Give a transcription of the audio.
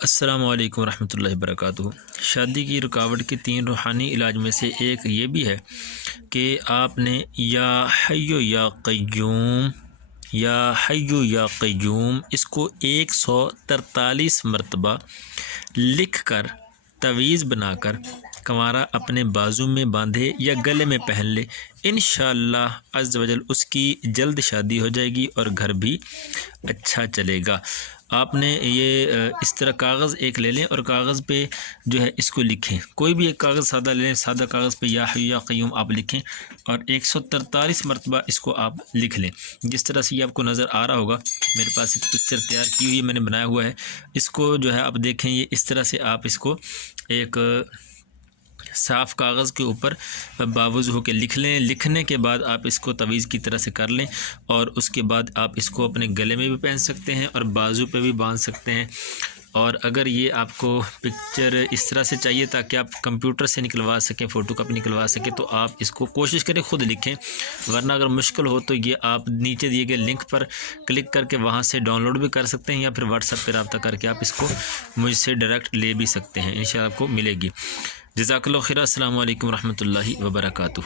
السلام علیکم ورحمۃ اللہ وبرکاتہ۔ شادی کی رکاوٹ کے 3 روحانی علاج میں سے ایک یہ بھی ہے کہ آپ نے یا حیو یا قیوم یا قیوم اس کو 143 مرتبہ لکھ کر تعویذ بنا کر کنوارا اپنے بازو میں باندھے یا گلے میں پہن لے، انشاءاللہ عز و جل اس کی جلد شادی ہو جائے گی اور گھر بھی اچھا چلے گا۔ آپ نے یہ اس طرح کاغذ ایک لے لیں اور کاغذ پہ جو ہے اس کو لکھیں، کوئی بھی ایک کاغذ سادہ لے لیں، سادہ کاغذ پہ یا حی یا قیوم آپ لکھیں اور 143 مرتبہ اس کو آپ لکھ لیں۔ جس طرح سے یہ آپ کو نظر آ رہا ہوگا، میرے پاس ایک پکچر تیار کی ہوئی ہے، میں نے بنایا ہوا ہے، اس کو جو ہے آپ دیکھیں، یہ اس طرح سے آپ اس کو ایک صاف کاغذ کے اوپر باوضو ہو کے لکھ لیں۔ لکھنے کے بعد آپ اس کو تعویذ کی طرح سے کر لیں اور اس کے بعد آپ اس کو اپنے گلے میں بھی پہن سکتے ہیں اور بازو پہ بھی باندھ سکتے ہیں۔ اور اگر یہ آپ کو پکچر اس طرح سے چاہیے تاکہ آپ کمپیوٹر سے نکلوا سکیں، فوٹو کاپی نکلوا سکیں، تو آپ اس کو کوشش کریں خود لکھیں، ورنہ اگر مشکل ہو تو یہ آپ نیچے دیے گئے لنک پر کلک کر کے وہاں سے ڈاؤن لوڈ بھی کر سکتے ہیں، یا پھر واٹس ایپ پہ رابطہ کر کے آپ اس کو مجھ سے ڈائریکٹ لے بھی سکتے ہیں، انشاءاللہ آپ کو ملے گی۔ جزاک اللہ خیر۔ السلام علیکم ورحمۃ اللہ وبرکاتہ۔